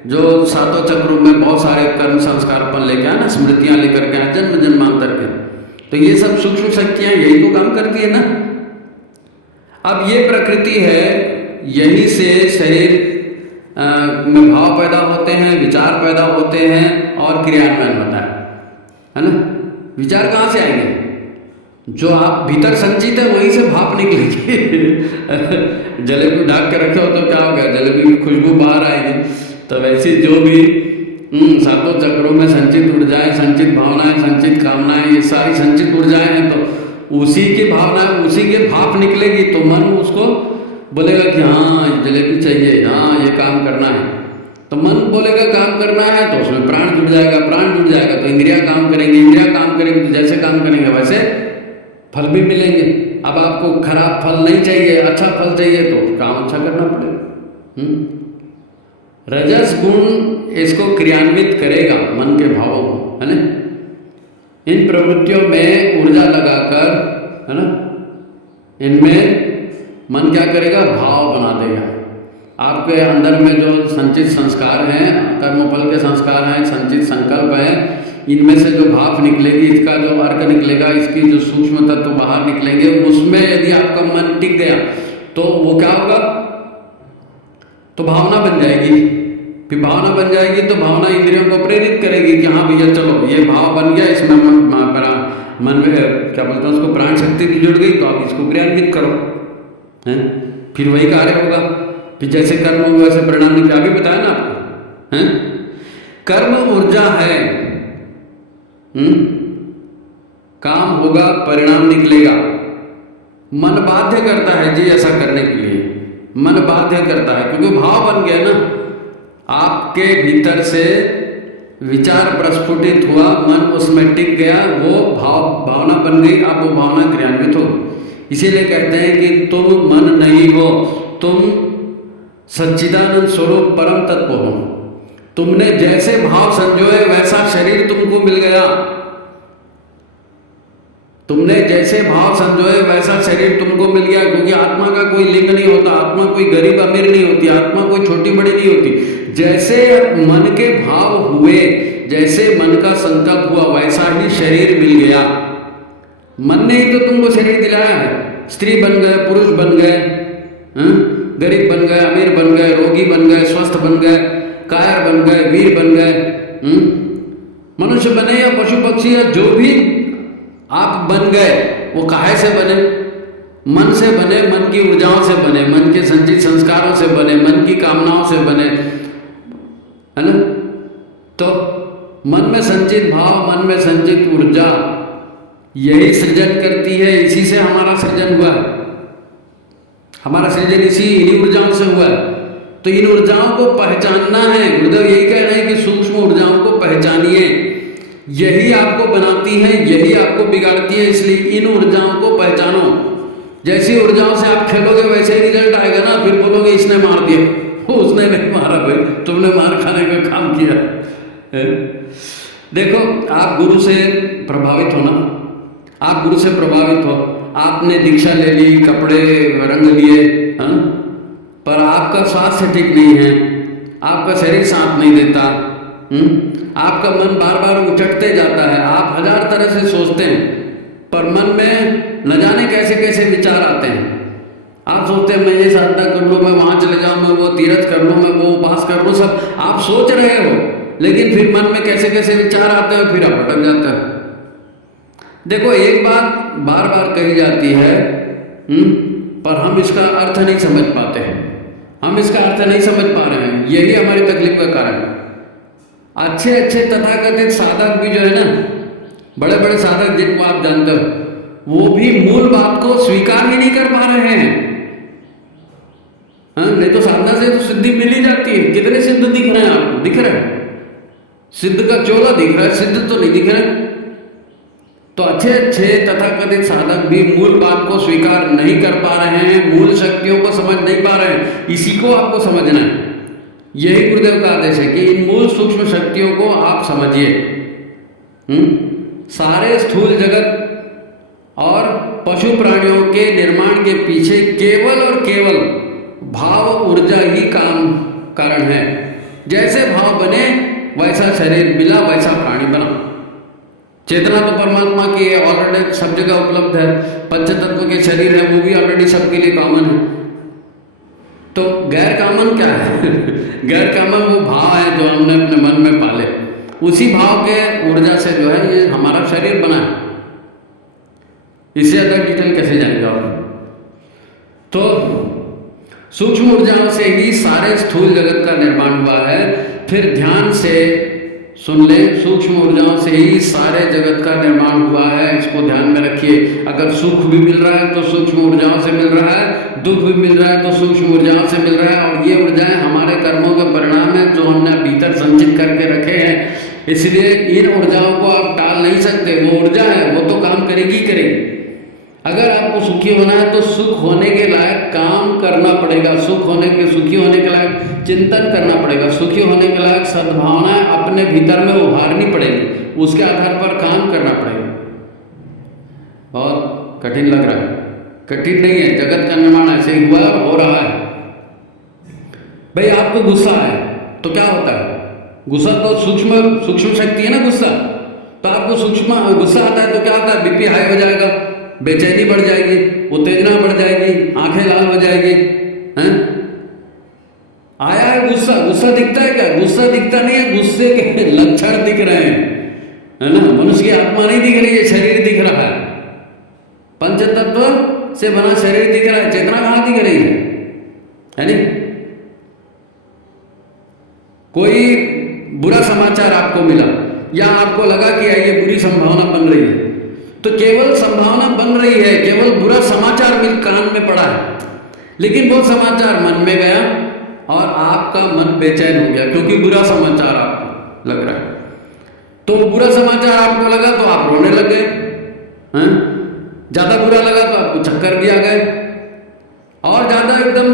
जो 7 चक्रों में बहुत सारे कर्म संस्कार अपन लेके आए ना, स्मृतियां लेकर के आए जन्म जन्मांतर के। तो ये सब सूक्ष्म शक्तियां यही तो काम करती है ना। अब ये प्रकृति है, यही से शरीर में भाव पैदा होते हैं, विचार पैदा होते हैं और क्रियान्वयन होता है ना। विचार कहाँ से आएंगे? जो आप भीतर संचित है वहीं से भाप निकलेगी। जलेबी ढक के रखे हो तो क्या हो गया? जलेबी की खुशबू बाहर आएगी। तो वैसे जो भी 7 चक्रों में संचित ऊर्जाएं, संचित भावनाएं, संचित कामनाएं, ये सारी संचित ऊर्जाएं हैं, तो उसी की भावनाएं, उसी के भाप निकलेगी। तो मन उसको बोलेगा कि हाँ जलेबी चाहिए, हाँ ये काम करना है। तो मन बोलेगा काम करना है तो उसमें प्राण जुड़ जाएगा, प्राण जुड़ जाएगा तो इंद्रियां काम करेंगी, इंद्रियां काम करेंगी तो जैसे काम करेंगे वैसे फल भी मिलेंगे। अब आपको खराब फल नहीं चाहिए, अच्छा फल चाहिए तो काम अच्छा करना पड़ेगा। रजस गुण इसको क्रियान्वित करेगा, मन के भावों को, है ना। इन प्रवृत्तियों में ऊर्जा लगाकर, है ना, इनमें मन क्या करेगा? भाव बना देगा। आपके अंदर में जो संचित संस्कार हैं, कर्मफल के संस्कार हैं, संचित संकल्प हैं, इनमें से जो भाप निकलेगी, इसका जो अर्क निकलेगा, इसकी जो सूक्ष्म तत्व बाहर निकलेंगे, उसमें यदि आपका मन टिक गया तो वो क्या होगा? तो भावना बन जाएगी। फिर भावना बन जाएगी तो भावना इंद्रियों को प्रेरित करेगी कि हाँ भैया चलो ये भाव बन गया, इसमें मन में क्या बोलते हैं उसको, प्राण शक्ति भी जुड़ गई, तो आप इसको क्रियान्वित करो, हैं। फिर वही कार्य होगा। फिर जैसे कर्म होगा वैसे परिणाम निकले। अभी बताया ना आपको, हैं? कर्म ऊर्जा है, काम होगा, परिणाम निकलेगा। मन बाध्य करता है जी ऐसा करने के लिए, मन बाध्य करता है, क्योंकि भाव बन गया ना, आपके भीतर से विचार प्रस्फुटित हुआ, मन उसमें टिक गया, वो भावना बन गई, अब वो भावना क्रियान्वित हो। इसीलिए कहते हैं कि तुम मन नहीं हो, तुम सच्चिदानंद स्वरूप परम तत्व हो। तुमने जैसे भाव संजोए वैसा शरीर तुमको मिल गया, तुमने जैसे भाव संजोए वैसा शरीर तुमको मिल गया। क्योंकि आत्मा का कोई लिंग नहीं होता, आत्मा कोई गरीब अमीर नहीं होती, आत्मा कोई छोटी बड़ी नहीं होती। जैसे मन के भाव हुए, जैसे मन का संकल्प हुआ, वैसा ही शरीर मिल गया। मन ने ही तो तुमको शरीर दिलाया है। स्त्री बन गए, पुरुष बन गए, गरीब बन गए, अमीर बन गए, रोगी बन गए, स्वस्थ बन गए, कायर बन गए, वीर बन गए, मनुष्य बने या पशु पक्षी या जो भी आप बन गए, वो काहे से बने? मन से बने, मन की ऊर्जाओं से बने, मन के संचित संस्कारों से बने, मन की कामनाओं से बने, है ना? तो मन में संचित भाव, मन में संचित ऊर्जा यही सृजन करती है। इसी से हमारा सृजन हुआ है, हमारा सृजन इन्हीं ऊर्जाओं से हुआ है। तो इन ऊर्जाओं को पहचानना है। गुरुदेव यही कह रहे हैं कि सूक्ष्म ऊर्जाओं को पहचानिए, यही आपको बनाती है, यही आपको बिगाड़ती है। इसलिए इन ऊर्जाओं को पहचानो। जैसी ऊर्जाओं से आप खेलोगे वैसे ही रिजल्ट आएगा ना। फिर बोलोगे इसने मार दिया, उसने नहीं मारा, भाई तुमने मार खाने का काम किया है। देखो, आप गुरु से प्रभावित हो ना, आप गुरु से प्रभावित हो, आपने दीक्षा ले ली, कपड़े रंग लिए, पर आपका स्वास्थ्य ठीक नहीं है, आपका शरीर साथ नहीं देता, आपका मन बार बार उचटते जाता है, आप हजार तरह से सोचते हैं, पर मन में न जाने कैसे कैसे विचार आते हैं। आप सोचते हैं मैं ये साधना कर लूँ, मैं वहाँ चले जाऊँ, मैं वो तीर्थ कर लूँ, मैं वो उपास कर लूँ, सब आप सोच रहे हो, लेकिन फिर मन में कैसे कैसे विचार आते हैं, फिर आप भटक जाते हैं। देखो, एक बात बार बार कही जाती है, पर हम इसका अर्थ नहीं समझ पाते हैं, हम इसका अर्थ नहीं समझ पा रहे हैं। यही हमारी तकलीफ का कारण है। अच्छे अच्छे तथाकथित साधक भी जो है ना, बड़े बड़े साधक जिनको आप जानते हो, वो भी मूल बात को स्वीकार ही नहीं कर पा रहे हैं। नहीं तो साधना से तो सिद्धि मिल ही जाती है। कितने सिद्ध दिख रहे हैं आपको? दिख रहे हैं, सिद्ध का चोला दिख रहा है, सिद्ध तो नहीं दिख रहे। तो अच्छे अच्छे तथाकथित साधक भी मूल बात को स्वीकार नहीं कर पा रहे हैं, मूल शक्तियों को समझ नहीं पा रहे हैं। इसी को आपको समझना है। यही गुरुदेव का आदेश है कि इन मूल सूक्ष्म शक्तियों को आप समझिए। सारे स्थूल जगत और पशु प्राणियों के निर्माण के पीछे केवल और केवल भाव ऊर्जा ही कारण है। जैसे भाव बने वैसा शरीर मिला, वैसा प्राणी बना। चेतना तो परमात्मा की है, ऑलरेडी सब जगह उपलब्ध है। पंचतत्व के शरीर है, वो भी ऑलरेडी सबके लिए कॉमन है। तो गैर कॉमन क्या है? गैर कॉमन वो भाव है जो हमने अपने मन में पाले। उसी भाव के ऊर्जा से जो है ये हमारा शरीर बना है। इससे ज़्यादा डिटेल कैसे जाएगा? तो सूक्ष्म ऊर्जाओं से ही सारे स्थूल जगत का निर्माण हुआ है। फिर ध्यान से सुन ले, सूक्ष्म ऊर्जाओं से ही सारे जगत का निर्माण हुआ है। इसको ध्यान में रखिए। अगर सुख भी मिल रहा है तो सूक्ष्म ऊर्जाओं से मिल रहा है, दुख भी मिल रहा है तो सूक्ष्म ऊर्जाओं से मिल रहा है। और ये ऊर्जाएं हमारे कर्मों के परिणाम है जो हमने भीतर संचित करके रखे हैं। इसलिए इन ऊर्जाओं को आप टाल नहीं सकते। वो ऊर्जा है, वो तो काम करेगी करेगी। अगर आपको सुखी होना है तो सुख होने के लायक काम करना पड़ेगा, सुखी होने के लायक चिंतन करना पड़ेगा, सुखी होने के लायक सद्भावनाएं अपने भीतर में उभारनी पड़ेगी, उसके आधार पर काम करना पड़ेगा। बहुत कठिन लग रहा है, कठिन नहीं है। जगत का निर्माण ऐसे ही हुआ और हो रहा है। भाई आपको गुस्सा है तो क्या होता है? गुस्सा तो सूक्ष्म शक्ति है ना गुस्सा। तो आपको सूक्ष्म गुस्सा आता है तो क्या होता है? बीपी हाई हो जाएगा, बेचैनी बढ़ जाएगी, उत्तेजना बढ़ जाएगी, आंखें लाल हो जाएगी। हैं? आया है गुस्सा, गुस्सा दिखता है क्या? गुस्सा दिखता नहीं है, गुस्से के लक्षण दिख रहे हैं, है ना। मनुष्य की आत्मा नहीं दिख रही है, शरीर दिख रहा है। पंचतत्व से बना शरीर दिख रहा है, चेतना कहाँ दिख रही है नहीं। कोई समाचार आपको मिला या आपको लगा कि ये बुरी संभावना बन रही है, तो केवल संभावना बन रही है, केवल बुरा समाचार मिल कान में पड़ा है, लेकिन वो समाचार मन में गया और आपका मन बेचैन हो गया क्योंकि बुरा समाचार आपको लग रहा है। तो बुरा समाचार आपको लगा तो आप रोने लग गए, ज्यादा बुरा लगा तो आपको चक्कर भी आ गए, और ज्यादा एकदम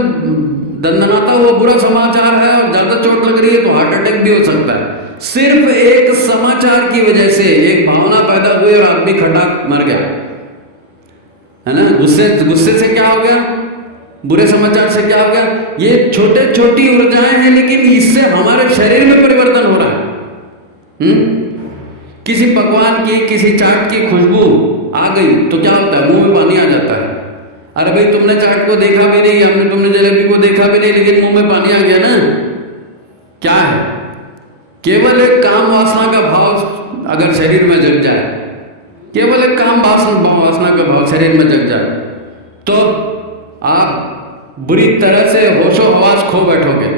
दंदनाता हुआ बुरा समाचार है और ज्यादा चोट लग रही है तो हार्ट अटैक भी हो सकता है। सिर्फ एक समाचार की वजह से एक भावना पैदा हुई और आदमी खटाक मर गया, है ना। गुस्से से क्या हो गया, बुरे समाचार से क्या हो गया। ये छोटे छोटी ऊर्जाएं हैं, लेकिन इससे हमारे शरीर में परिवर्तन हो रहा है। किसी पकवान की, किसी चाट की खुशबू आ गई तो क्या होता है, मुंह में पानी आ जाता है। अरे भाई तुमने चाट को देखा भी नहीं, हमने तुमने जलेबी को देखा भी नहीं, लेकिन मुंह में पानी आ गया ना। क्या है, केवल एक काम वासना का भाव अगर शरीर में जग जाए, केवल एक काम वासना का भाव शरीर में जग जाए तो आप बुरी तरह से होशो हवास खो बैठोगे।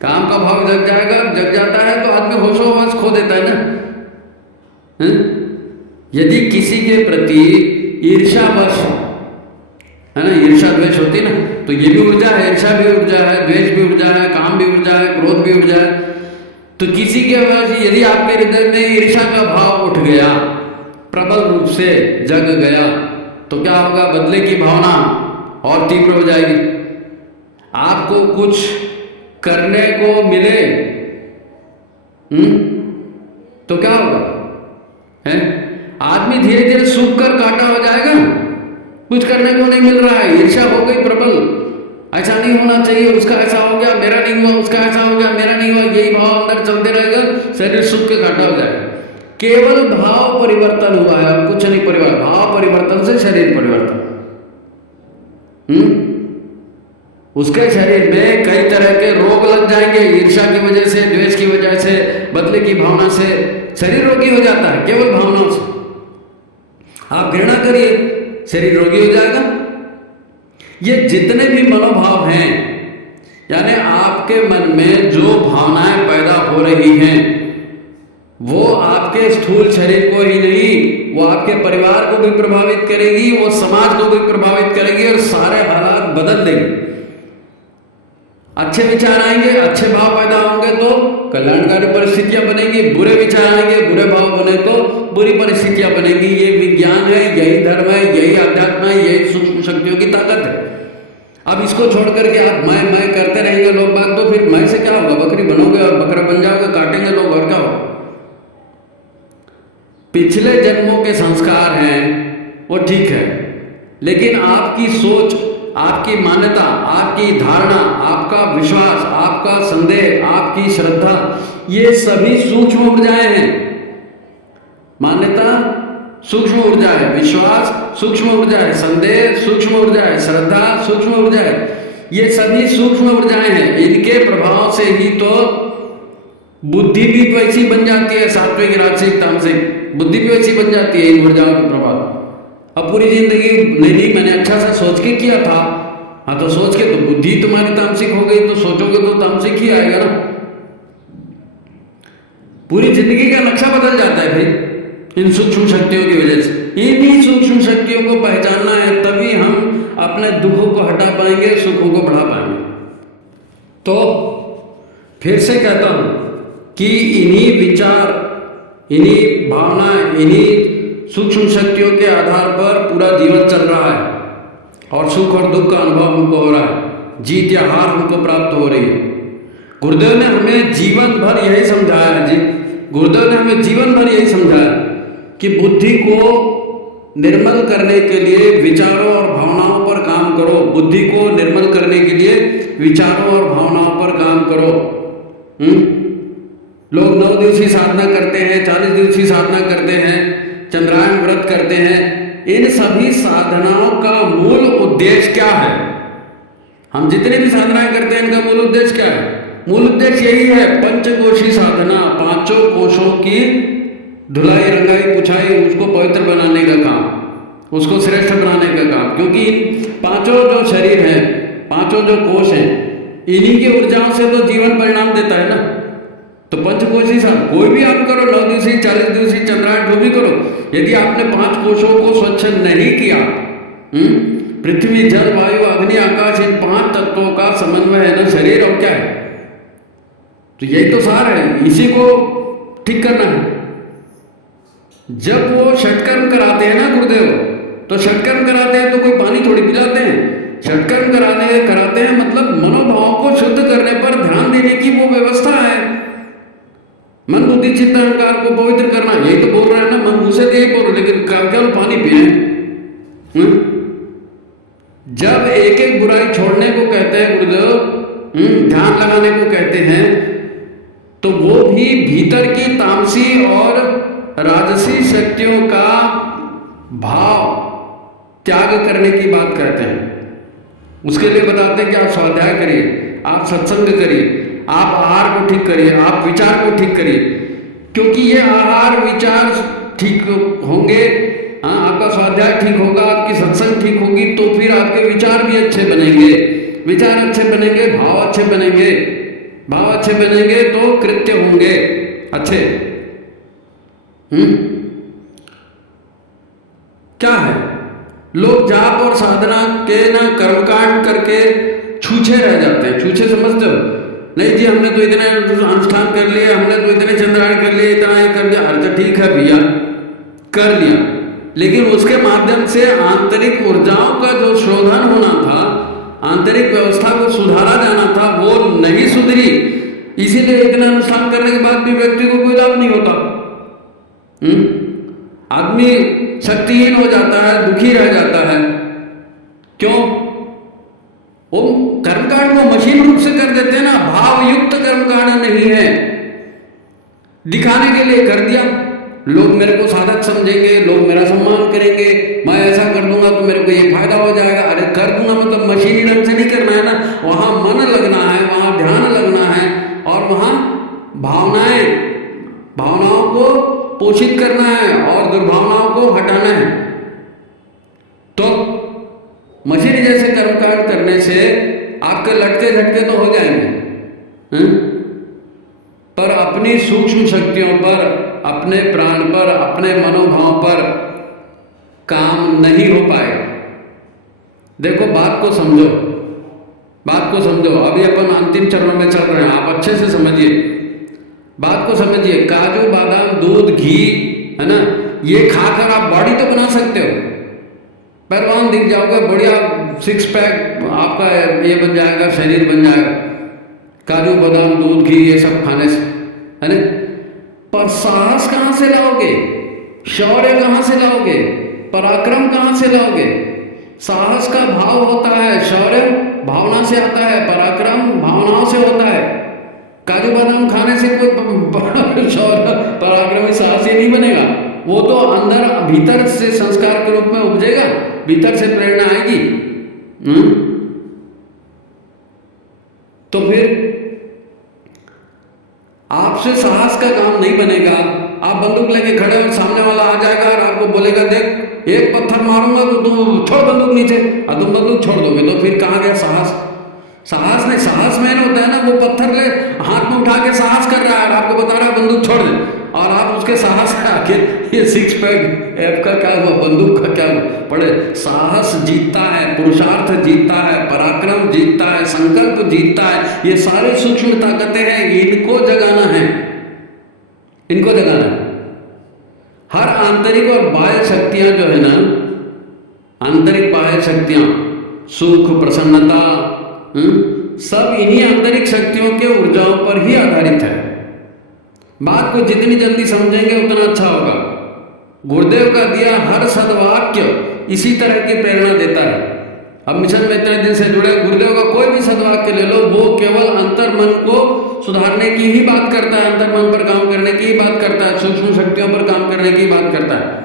काम का भाव जग जाएगा, जग जाता है तो आदमी होशो हवास खो देता है ना। यदि किसी के प्रति ईर्ष्यावश, है ना, ईर्ष्या द्वेष होती ना, तो ये भी ऊर्जा है, ईर्ष्या भी ऊर्जा है, द्वेष भी ऊर्जा है, काम भी ऊर्जा है, क्रोध भी ऊर्जा है। तो किसी के वजह यदि आपके हृदय में ईर्ष्या का भाव उठ गया, प्रबल रूप से जग गया, तो क्या होगा, बदले की भावना और तीव्र हो जाएगी। आपको कुछ करने को मिले तो क्या होगा, है आदमी धीरे धीरे सूख कर काटा हो जाएगा। कुछ करने को नहीं मिल रहा है, ईर्ष्या हो गई प्रबल, ऐसा नहीं होना चाहिए, उसका ऐसा हो गया, मेरा नहीं हुआ, उसका ऐसा हो गया, मेरा नहीं हुआ, यही भाव अंदर चलते रहेगा, शरीर सूख के काटा हो जाएगा। केवल भाव परिवर्तन हुआ है और कुछ नहीं परिवर्तन। भाव परिवर्तन से शरीर परिवर्तन। उसके शरीर में कई तरह के रोग लग जाएंगे, ईर्ष्या की वजह से, द्वेष की वजह से, बदले की भावना से शरीर रोगी हो जाता है केवल भावनाओं से। आप घृणा करिए, शरीर रोगी हो जाएगा। ये जितने भी मनोभाव हैं, यानी आपके मन में जो भावनाएं पैदा हो रही हैं, वो आपके स्थूल शरीर को ही नहीं, वो आपके परिवार को भी प्रभावित करेगी, वो समाज को भी प्रभावित करेगी और सारे हालात बदल देंगे। अच्छे विचार आएंगे, अच्छे भाव पैदा होंगे तो कल्याणकारी परिस्थितियां बनेंगी, बुरे विचार आएंगे, बुरे भाव बने तो बुरी परिस्थितियां बनेंगी। ये विज्ञान है, यही धर्म है, यही अध्यात्म है, यही सूक्ष्म शक्तियों की ताकत है। अब इसको छोड़ करके आप मैं करते रहेंगे लोग बात, तो फिर मैं से क्या होगा, बकरी बनोगे और बकरा बन जाओगे, काटेंगे लोग और क्या होगा। पिछले जन्मों के संस्कार हैं वो ठीक है, लेकिन आपकी सोच, आपकी मान्यता, आपकी धारणा, आपका विश्वास, आपका संदेह, आपकी श्रद्धा, ये सभी सूक्ष्म ऊर्जाएं हैं। मान्यता सूक्ष्म ऊर्जा है, विश्वास सूक्ष्म ऊर्जा है, संदेह सूक्ष्म ऊर्जा है, श्रद्धा सूक्ष्म ऊर्जा है। ये सभी सूक्ष्म ऊर्जाएं हैं। इनके प्रभाव से ही तो बुद्धि भी वैसी बन जाती है, सात्विक, राजसिक, तामसिक बुद्धि भी वैसी बन जाती है इन ऊर्जाओं के प्रभाव। अब पूरी जिंदगी नहीं मैंने अच्छा सा सोच के किया था, हाँ तो सोच के तो बुद्धि तुम्हारी तामसिक हो गई, तो सोचोगे तो तामसिक ही आएगा ना। पूरी जिंदगी का नक्शा बदल जाता है फिर इन सूक्ष्म शक्तियों की वजह से। इन्हीं सूक्ष्म शक्तियों को पहचानना है, तभी हम अपने दुखों को हटा पाएंगे, सुखों को बढ़ा पाएंगे। तो फिर से कहता हूं कि इन्हीं विचार, इन्हीं भावना, इन्हीं सूक्ष्म शक्तियों के आधार पर पूरा जीवन चल रहा है और सुख और दुख का अनुभव हमको हो रहा है, जीत या हार हमको प्राप्त हो रही है। गुरुदेव ने हमें जीवन भर यही समझाया है जी, गुरुदेव ने हमें जीवन भर यही समझाया कि बुद्धि को निर्मल करने के लिए विचारों और भावनाओं पर काम करो। बुद्धि को निर्मल करने के लिए विचारों और भावनाओं पर काम करो। लोग 9 दिवसीय साधना करते हैं, 40 दिवसीय साधना करते हैं, चंद्रायन व्रत करते हैं। इन सभी साधनाओं का मूल उद्देश्य क्या है? हम जितने भी साधनाएं करते हैं, इनका मूल उद्देश्य क्या है? मूल उद्देश्य यही है, पंचकोशी साधना, 5 कोशों की धुलाई, रंगाई, पुछाई, उसको पवित्र बनाने का काम, उसको श्रेष्ठ बनाने का काम। क्योंकि इन 5 जो शरीर हैं, 5 जो कोश हैं, इन्हीं की ऊर्जाओं से तो जीवन परिणाम देता है ना। तो पंचकोशी साधना कोई भी आप करो, 9 दिवसीय, 40 दिवसीय, चंद्रायण, जो भी करो, यदि आपने 5 कोशों को स्वच्छ नहीं किया, पृथ्वी, जल, वायु, अग्नि, आकाश, इन 5 तत्वों का समन्वय है ना शरीर, और क्या है? तो यही तो सार है, इसी को ठीक करना है। जब वो षटकर्म कराते हैं ना गुरुदेव, तो षटकर्म कराते हैं तो कोई पानी थोड़ी पिलाते हैं। षटकर्म कराते हैं मतलब मनोभाव को शुद्ध करने पर ध्यान देने की वो व्यवस्था है। मन, बुद्धि, चित्त, अहंकार को पवित्र करना, यही तो बोल रहे हैं ना, मन मुंह से यही बोल रहे, लेकिन केवल पानी पी रहे हैं। जब एक एक बुराई छोड़ने को कहते हैं गुरुदेव, ध्यान लगाने को कहते हैं, तो वो भी भीतर की तामसी और राजसी शक्तियों का भाव त्याग करने की बात करते हैं। उसके लिए बताते हैं कि आप स्वाध्याय करिए, आप सत्संग करिए, आप आहार को ठीक करिए, आप विचार को ठीक करिए, क्योंकि ये आहार विचार ठीक होंगे, हाँ, आपका स्वाध्याय ठीक होगा, आपकी सत्संग ठीक होगी, तो फिर आपके विचार भी अच्छे बनेंगे, विचार अच्छे बनेंगे, भाव अच्छे बनेंगे, भाव अच्छे बनेंगे तो कृत्य होंगे अच्छे। क्या है, लोग जाप और साधना के ना कर्मकांड करके छूछे रह जाते हैं। छूछे समझते हो? नहीं जी, हमने तो इतने अनुष्ठान कर लिए, हमने तो इतने चंद्रायण कर लिए, इतना ये कर दिया। अरे ठीक है भैया, कर लिया, लेकिन उसके माध्यम से आंतरिक ऊर्जाओं का जो शोधन होना था, आंतरिक व्यवस्था को सुधारा जाना था, वो नहीं सुधरी। इसीलिए इतना अनुष्ठान करने के बाद भी व्यक्ति को कोई लाभ नहीं होता। आदमी शक्तिहीन हो जाता है, दुखी रह जाता है। क्यों? वो कर्मकांड को मशीन रूप से कर देते हैं ना, भाव युक्त कर्मकांड नहीं है, दिखाने के लिए कर दिया। लोग मेरे को साधक समझेंगे, लोग मेरा सम्मान करेंगे, मैं ऐसा कर दूंगा तो मेरे को ये फायदा हो जाएगा। अरे कर दूंगा मतलब मशीनी ढंग से नहीं करना है ना, वहां मन लगना है, वहां ध्यान लगना है, और वहां भावनाओं को पोषित करना है और दुर्भावनाओं को हटाना है। तो मशीनी जैसे कर्मकांड करने से आपके लटके झटके तो हो जाएंगे, पर अपनी सूक्ष्म शक्तियों पर, अपने प्राण पर, अपने मनोभाव पर काम नहीं हो पाएगा। देखो, बात को समझो, बात को समझो। अभी अपन अंतिम चरणों में चल रहे हैं, आप अच्छे से समझिए, बात को समझिए। काजू, बादाम, दूध, घी, है ना, ये खाकर आप बॉडी तो बना सकते हो, पहलवान दिख जाओगे, बढ़िया 6 पैक आपका ये बन जाएगा, शरीर बन जाएगा, काजू, बादाम, दूध, घी ये सब खाने से, है ना। पर साहस कहां से लाओगे? शौर्य कहां से लाओगे? पराक्रम कहां से लाओगे? साहस का भाव होता है, शौर्य भावना से आता है, पराक्रम भावनाओं से होता है। काजू बादाम खाने से कोई शौर्य, पराक्रमी, साहसी नहीं बनेगा। वो तो अंदर भीतर से संस्कार के रूप में उपजेगा, भीतर से प्रेरणा आएगी। तो फिर आपसे साहस का काम नहीं बनेगा। आप बंदूक लेके खड़े हो, सामने वाला आ जाएगा और आपको बोलेगा देख एक पत्थर मारूंगा तो तुम छोड़ बंदूक नीचे, और तुम बंदूक छोड़ दोगे, तो फिर कहाँ गया साहस? साहस नहीं, साहस मैंने होता है ना, वो पत्थर ले हाथ में उठा के साहस कर रहा है और आपको बता रहा है बंदूक छोड़ दे, और आप उसके साहस का आके ये 6 पैक ऐप का क्या हुआ, बंदूक का क्या हुआ? पड़े। साहस जीतता है, पुरुषार्थ जीतता है, पराक्रम जीतता है, संकल्प जीतता है। ये सारे सूक्ष्म ताकतें हैं, इनको जगाना है, इनको जगाना है। हर आंतरिक और बाह्य शक्तियां जो है ना, आंतरिक बाह्य शक्तियां, सुख, प्रसन्नता, सब इन्हीं आंतरिक शक्तियों के ऊर्जाओं पर ही आधारित है। बात को जितनी जल्दी समझेंगे उतना अच्छा होगा। गुरुदेव का दिया हर सद्वाक्य इसी तरह की प्रेरणा देता है। अब मिशन में इतने दिन से जुड़े, गुरुदेव का कोई भी सद्वाक्य ले लो, वो केवल अंतर मन को सुधारने की ही बात करता है, अंतर मन पर काम करने की ही बात करता है, सूक्ष्म शक्तियों पर काम करने की बात करता है।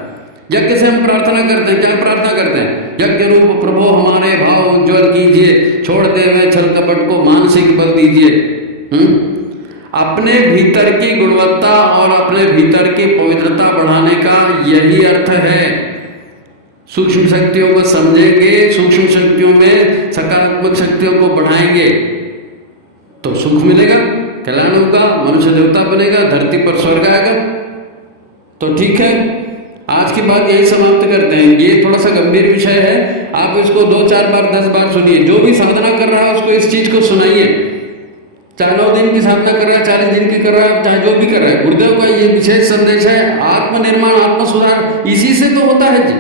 यज्ञ से हम प्रार्थना करते हैं, क्या प्रार्थना करते हैं? यज्ञ रूप प्रभो हमारे भाव उज्ज्वल कीजिए, छोड़ दे हुए छल कपट को मानसिक बल दीजिए। अपने भीतर की गुणवत्ता और अपने भीतर की पवित्रता बढ़ाने का यही अर्थ है। सूक्ष्म शक्तियों को समझेंगे, सूक्ष्म शक्तियों में सकारात्मक शक्तियों को बढ़ाएंगे तो सुख मिलेगा। कल्याण होगा, मनुष्य देवता बनेगा, धरती पर स्वर्ग आएगा। तो ठीक है, आज की बात यही समाप्त करते हैं। ये थोड़ा सा गंभीर विषय है, आप इसको 2-4 बार 10 बार सुनिए। जो भी साधना कर रहा है उसको इस चीज को सुनाइए, चाहे 9 दिन की साधना कर रहा है, 40 दिन की कर रहा है, चाहे जो भी कर रहा है। गुरुदेव का ये विशेष संदेश है, आत्मनिर्माण, आत्म सुधार इसी से तो होता है जी।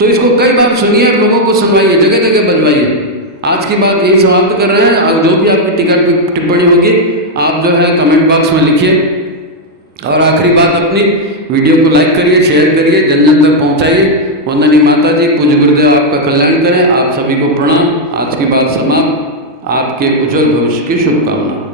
तो इसको कई बार सुनिए और लोगों को सुनवाइए, जगह जगह बजवाइए। आज की बात यही समाप्त कर रहे हैं। और जो भी आपकी टिप्पणी होगी आप जो है कमेंट बॉक्स में लिखिए। और आखिरी बात अपनी, वीडियो को लाइक करिए, शेयर करिए, जन जन तक पहुंचाइए। वंदनीय माता जी, पूज्य गुरुदेव आपका कल्याण करें। आप सभी को प्रणाम। आज की बात समाप्त। आपके उज्जवल भविष्य की शुभकामना।